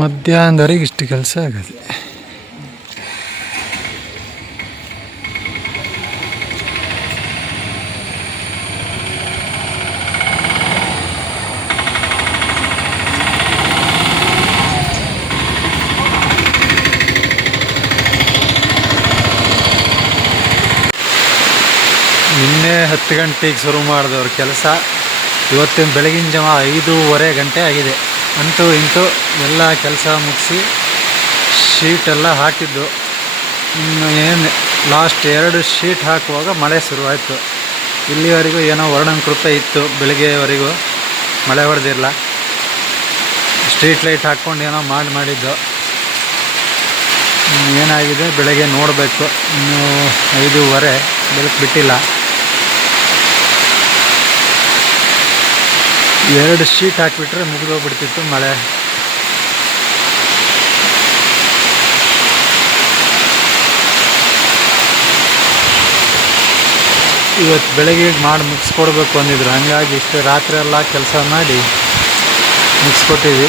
ಮಧ್ಯಾಹ್ನದವರೆಗೆ ಇಷ್ಟು ಕೆಲಸ ಆಗುತ್ತೆ. ನಿನ್ನೆ 10 ಗಂಟೆಗೆ ಶುರು ಮಾಡಿದವ್ರ ಕೆಲಸ ಇವತ್ತಿನ ಬೆಳಗಿನ ಜಾವ 5:30 ಗಂಟೆ ಆಗಿದೆ. ಅಂತೂ ಇಂತೂ ಎಲ್ಲ ಕೆಲಸ ಮುಗಿಸಿ ಶೀಟೆಲ್ಲ ಹಾಕಿದ್ದು. ಇನ್ನು ಏನು ಲಾಸ್ಟ್ 2 ಶೀಟ್ ಹಾಕುವಾಗ ಮಳೆ ಶುರುವಾಯಿತು. ಇಲ್ಲಿವರೆಗೂ ಏನೋ ವರ್ಣನ ಕೃಪೆ ಇತ್ತು, ಬೆಳಗ್ಗೆವರೆಗೂ ಮಳೆ ಹೊಡೆದಿರಲ್ಲ. ಸ್ಟ್ರೀಟ್ ಲೈಟ್ ಹಾಕ್ಕೊಂಡು ಏನೋ ಮಾಡಿದ್ದು. ಏನಾಗಿದೆ ಬೆಳಗ್ಗೆ ನೋಡಬೇಕು. ಇನ್ನು 5:30 ಬೆಳಕು ಬಿಟ್ಟಿಲ್ಲ. 2 ಶೀಟ್ ಹಾಕಿಬಿಟ್ರೆ ಮುಗಿದೋಗ್ಬಿಡ್ತಿತ್ತು ಮಳೆ. ಇವತ್ತು ಬೆಳಗ್ಗೆ ಮಾಡಿ ಮುಗಿಸ್ಕೊಡ್ಬೇಕು ಅಂದಿದ್ರು. ಹಂಗಾಗಿ ಇಷ್ಟು ರಾತ್ರಿ ಎಲ್ಲ ಕೆಲಸ ಮಾಡಿ ಮುಗಿಸ್ಕೊಟ್ಟಿದ್ವಿ.